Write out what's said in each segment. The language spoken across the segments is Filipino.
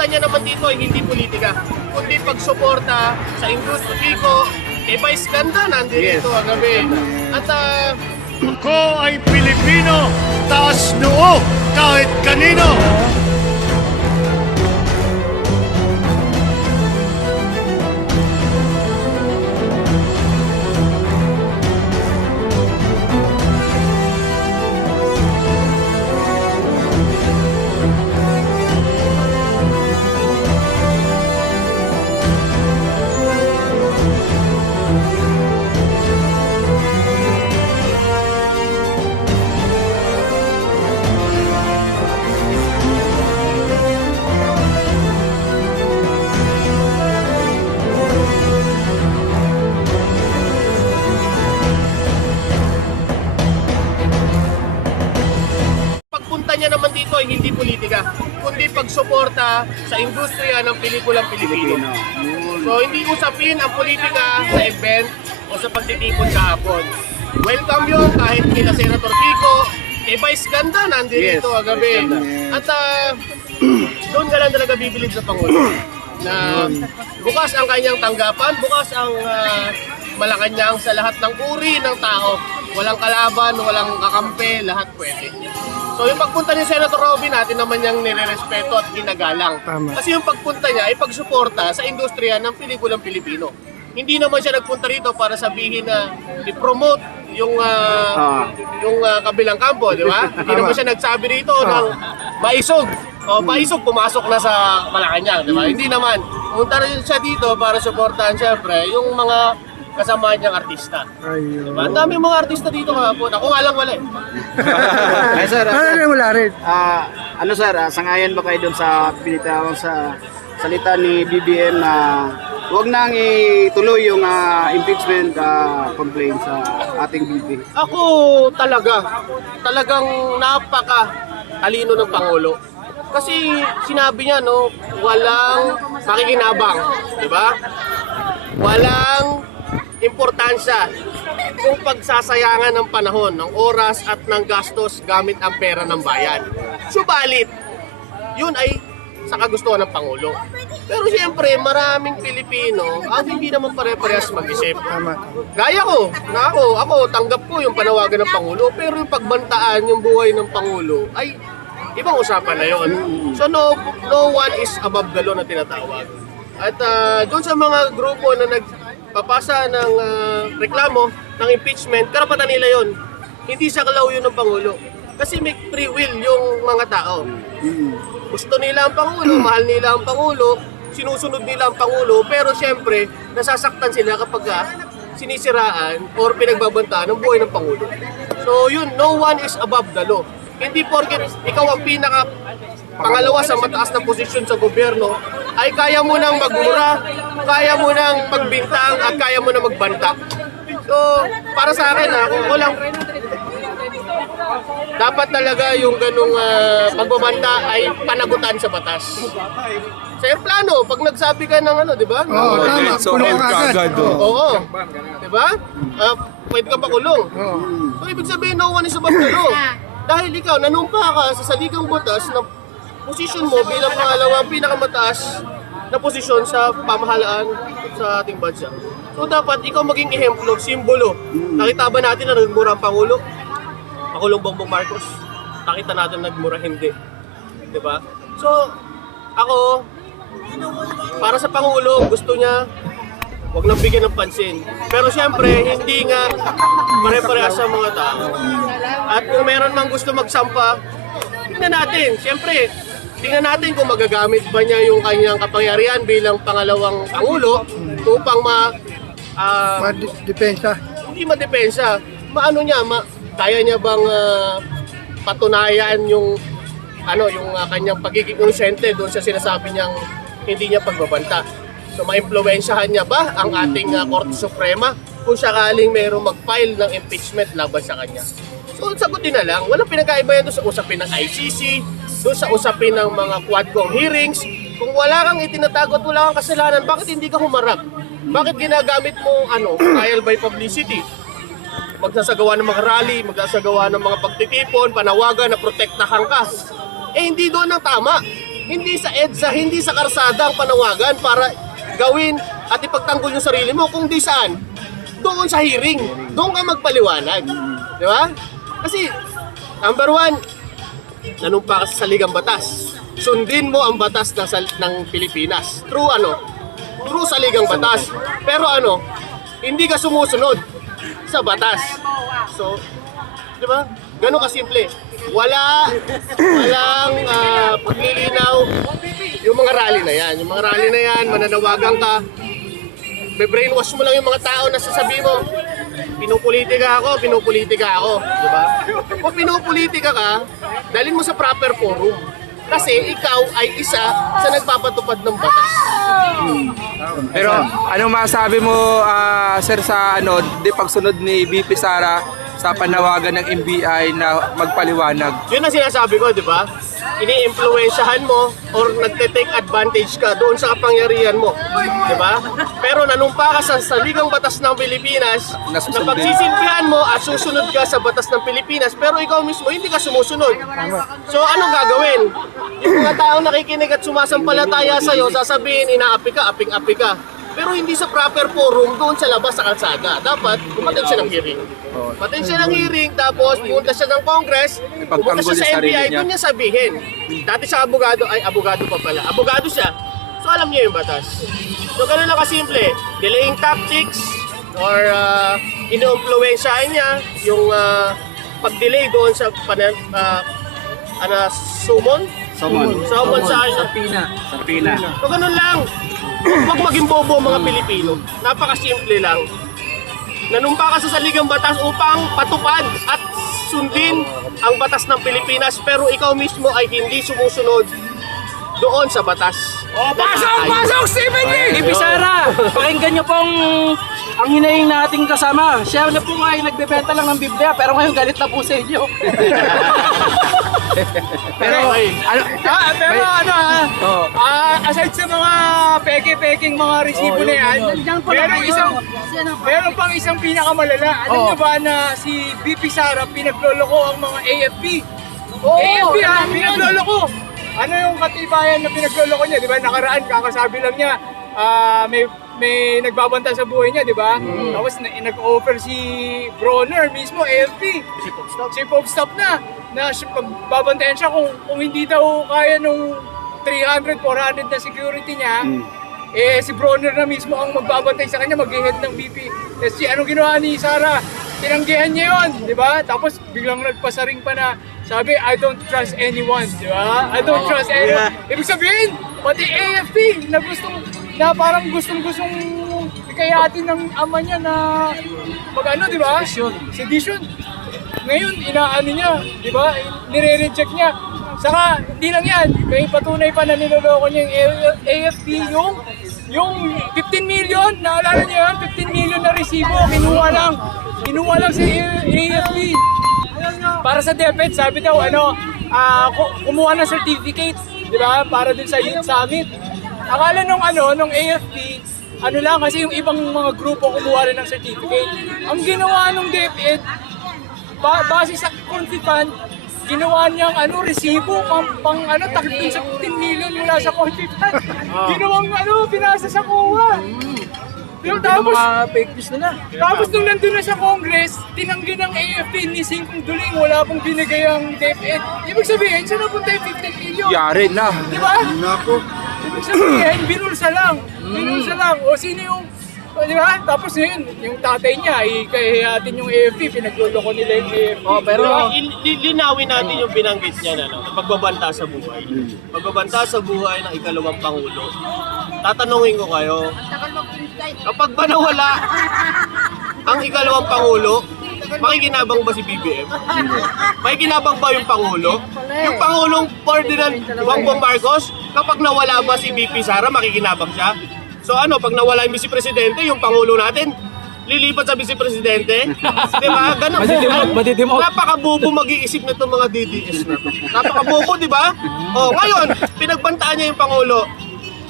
pagpunta niya naman dito ay hindi politika, kundi pagsuporta sa industriko, Vice Ganda nandito ang gabi. At Ako ay Pilipino, taas noo kahit kanino. pagpunta niya naman dito ay hindi politika, kundi pagsuporta sa industriya ng pelikulang Pilipino. So hindi usapin ang politika sa event o sa pagtitipon kahapon. Welcome yun kahit kina Senator Kiko, Vice Ganda nandito ang gabi. At doon ka lang talaga bibilib sa Pangulo na bukas ang kanyang tanggapan, bukas ang Malacanang sa lahat ng uri ng tao. Walang kalaban, walang kakampi, lahat pwede. So yung pagpunta ni Senator Robin, natin naman niyang nirerespeto at ginagalang. Tama. Kasi yung pagpunta niya ay pagsuporta sa industriya ng pelikulang Pilipino. Hindi naman siya nagpunta rito para sabihin na i-promote yung kabilang kampo, di ba? Hindi naman siya nagsabi rito ng maisog. O maisog, pumasok na sa Malacanang, di ba? Hindi naman. Pumunta rin siya dito para suportahan siyempre yung mga kasama niyang artista. Ayun. Diba? Ang dami mga artista dito kahapon. Ako nga lang wala eh. Ay sir, Ano wala rin? ano sir, sangayon ba kayo dun sa binitawang sa salita ni BBM na huwag nang ituloy yung impeachment complaint sa ating BP? Ako talagang napaka talino ng Pangulo. Kasi sinabi niya no, walang makikinabang, di ba? Walang importansya kung pagsasayangan ng panahon, ng oras at ng gastos gamit ang pera ng bayan. Subalit, yun ay sa kagustuhan ng Pangulo. Pero siyempre, maraming Pilipino ang hindi naman pare-parehas mag-isip. Tama. Gaya ko, na ako tanggap ko yung panawagan ng Pangulo, pero yung pagbantaan yung buhay ng Pangulo ay ibang usapan na yon. So no one is above the law na tinatawag. At doon sa mga grupo na nagpapasa ng reklamo ng impeachment, karapatan nila yon. Hindi sa kalaw yun ng Pangulo. Kasi may free will yung mga tao. Gusto nila ang Pangulo, mahal nila ang Pangulo, sinusunod nila ang Pangulo, pero siyempre, nasasaktan sila kapag sinisiraan or pinagbabantaan ng buhay ng Pangulo. So yun, no one is above the law. Hindi porket ikaw ang pangalawa sa mataas na posisyon sa gobyerno, ay kaya mo nang magmura, kaya mo nang magbintang, at kaya mo nang magbanta. So, para sa akin, walang dapat talaga yung ganung pagbabanta ay panagutan sa batas. Sa aeroplano, pag nagsabi ka ng ano, di ba? Oo, tama. So, Puno ka agad. Oo. Di ba? Pwede ka makulong. Oo. So, ibig sabihin, no one is above the law. Dahil ikaw, nanumpa ka sa saligang butas na posisyon mo bilang pangalawang pinakamataas na posisyon sa pamahalaan sa ating bansa. So dapat ikaw maging ehemplo, simbolo. Nakita ba natin na nagmura ang Pangulo? Pangulong Bongbong Marcos. Nakita natin nagmura, hindi. Diba? So, ako, para sa Pangulo, gusto niya huwag nang bigyan ng pansin. Pero siyempre, hindi nga pare-parehas sa mga tao. At kung meron mang gusto magsampa, tingnan natin. Siyempre, tingnan natin kung magagamit ba niya yung kanyang kapangyarihan bilang pangalawang Pangulo upang Depensa. hindi madepensa. Maano niya, kaya niya bang patunayan yung kanyang pagiging inosente doon sa sinasabi niyang hindi niya pagbabanta. So maimpluwensyahan niya ba ang ating Korte Suprema kung sakaling mayroong mag-file ng impeachment laban sa kanya? So sagutin na lang, walang pinagkaiba yan doon sa usapin ng ICC, doon sa usapin ng mga Quadcom hearings. Kung wala kang itinatago at wala kang kasalanan, bakit hindi ka humarap? Bakit ginagamit mo trial by publicity? Magsasagawa ng mga rally, magsasagawa ng mga pagtitipon, panawagan na protektahan ka. Eh hindi doon ang tama. Hindi sa EDSA, hindi sa karsada ang panawagan para gawin at ipagtanggol yung sarili mo. Kung di saan, doon sa hearing. Doon ka magpaliwanag. Di ba? Kasi, number one, nanumpa ka sa saligang batas. Sundin mo ang batas ng Pilipinas. True True saligang batas. Pero hindi ka sumusunod sa batas. So, di ba? Ganun kasimple. Walang paglilinaw yung mga rally na yan. Yung mga rally na yan, mananawagan ka, be-brainwash mo lang yung mga tao na sasabi mo, pinupolitika ako. Di ba? Kung pinupolitika ka, dalhin mo sa proper forum. Kasi ikaw ay isa sa nagpapatupad ng batas. Pero ano masabi mo sir sa di pagsunod ni BP Sara sa panawagan ng NBI na magpaliwanag? Yun ang sinasabi ko, di ba? Ini-influensyahan mo or nagte-take advantage ka doon sa kapangyarihan mo. Di ba? Pero nanumpa ka sa saligang batas ng Pilipinas na pagsisimplihan mo at susunod ka sa batas ng Pilipinas pero ikaw mismo hindi ka sumusunod. So anong gagawin? Yung mga taong nakikinig at sumasampalataya sa'yo, sasabihin, inaapi ka, aping-api ka. Pero hindi sa proper forum doon sa labas sa kalsada. Dapat umattend siya ng hearing. Umattend siya ng hearing, tapos pumunta siya ng Congress, pumunta siya sa NBI, doon niya sabihin. Dati sa abogado pa pala. Abogado siya. So alam niya yung batas. So ganun lang kasimple. Delaying tactics or ino-influensyahan niya yung pag-delay doon sa summon sa Sapina. So ganun lang. Huwag maging bobo ang mga Pilipino. Napakasimple lang. Nanumpa ka sa saligang batas upang patupad at sundin ang batas ng Pilipinas pero ikaw mismo ay hindi sumusunod doon sa batas. Pasok, Stephen Lee! BP Sara, pakinggan niyo pong ang hinaing nating kasama. Siya na po nga ay nagbebenta lang ng Biblia pero ngayon galit na po sa inyo. Aside sa mga peke-peking mga resibo na yan, meron pang isang pinakamalala. Alam niyo ba na si BP Sara pinagloloko ang mga AFP? AFP pinagloloko! Ano yung katibayan na pinagloloko niya? Di ba nakaraan, kakasabi lang niya, may nagbabanta sa buhay niya, di ba? Tapos nag-offer si Bronner mismo, AFP. Chief of Staff na pagbabantayan siya kung hindi daw kaya nung 300, 400 na security niya, si Bronner na mismo ang magbabantay sa kanya, mag-head ng BP. Kasi anong ginawa ni Sara? Tinanggihan niya yun, di ba? Tapos biglang nagpasaring pa na sabi, I don't trust anyone, di ba? I don't trust anyone. Ibig sabihin, pati AFP na parang gustong-gustong ikayatin ng ama niya na di ba? Sedition. Ngayon, inaano niya, di ba? Nire-reject niya. Saka, hindi lang yan. May patunay pa na niloloko niya yung AFP, yung 15 million, naalala niyo yan? 15 million na resibo, kinuha lang sa AFP. Para sa DepEd, sabi daw, kumuha ng certificate, di ba? Para dun sa Youth Summit. Akala nung AFP, lang kasi yung ibang mga grupo kumuha rin ng certificate. Ang ginawa nung DepEd, base sa Confi Fund, ginawa niyang resibo pang takip sa 15 million mula sa Confi Fund. Ginawang pinasa sa COA. Tapos fake news nila. Tapos nung nandun na sa Congress, tinanggi ng AFP ni Singkong Duling, wala pong binigay ang DepEd. Ibig sabihin, saan napunta yung 15 million? Yari na. Di ba? Ibig sabihin, binulsa lang. O sino yung, di ba? Tapos yun, yung tatay niya, ikahihatin yung AFP, pinagluloko nila yung AFP. Pero linawin natin yung binanggit niya na pagbabanta sa buhay. Pagbabanta sa buhay ng ikalawang Pangulo. Tatanungin ko kayo, kapag ba nawala ang ikalawang Pangulo, makikinabang ba si BBM? Makikinabang ba yung Pangulo? Yung Pangulong Ferdinand Bongbong Marcos, kapag nawala ba si BP Sara, makikinabang siya? So pag nawala yung Vice Presidente, yung Pangulo natin, lilipat sa Vice Presidente? Diba? Ganun. Napakabubo mag-iisip na itong mga DDS na to. Napakabubo, diba? Ngayon, pinagbantaan niya yung Pangulo.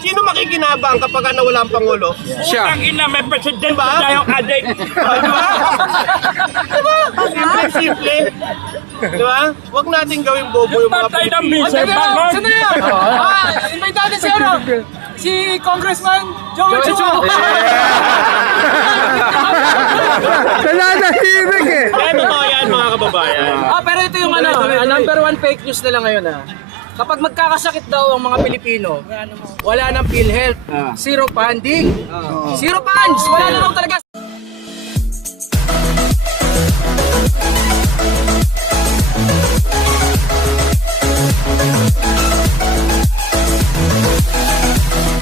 Sino makikinabang kapag nawala ang Pangulo? Siya. Ina, may presidente Diba? tayong adik. Diba? Simple. Di ba? Huwag natin gawing bobo yung mga Pilipino. Saan na yan? Invite natin si ano? Si Congressman Joel Chuchu. Nananahimik eh. Kaya totoo yan mga kababayan. Pero ito yung ano, number one fake news nila ngayon Kapag magkakasakit daw ang mga Pilipino, wala nang PhilHealth, zero funding, zero funds, wala na raw talaga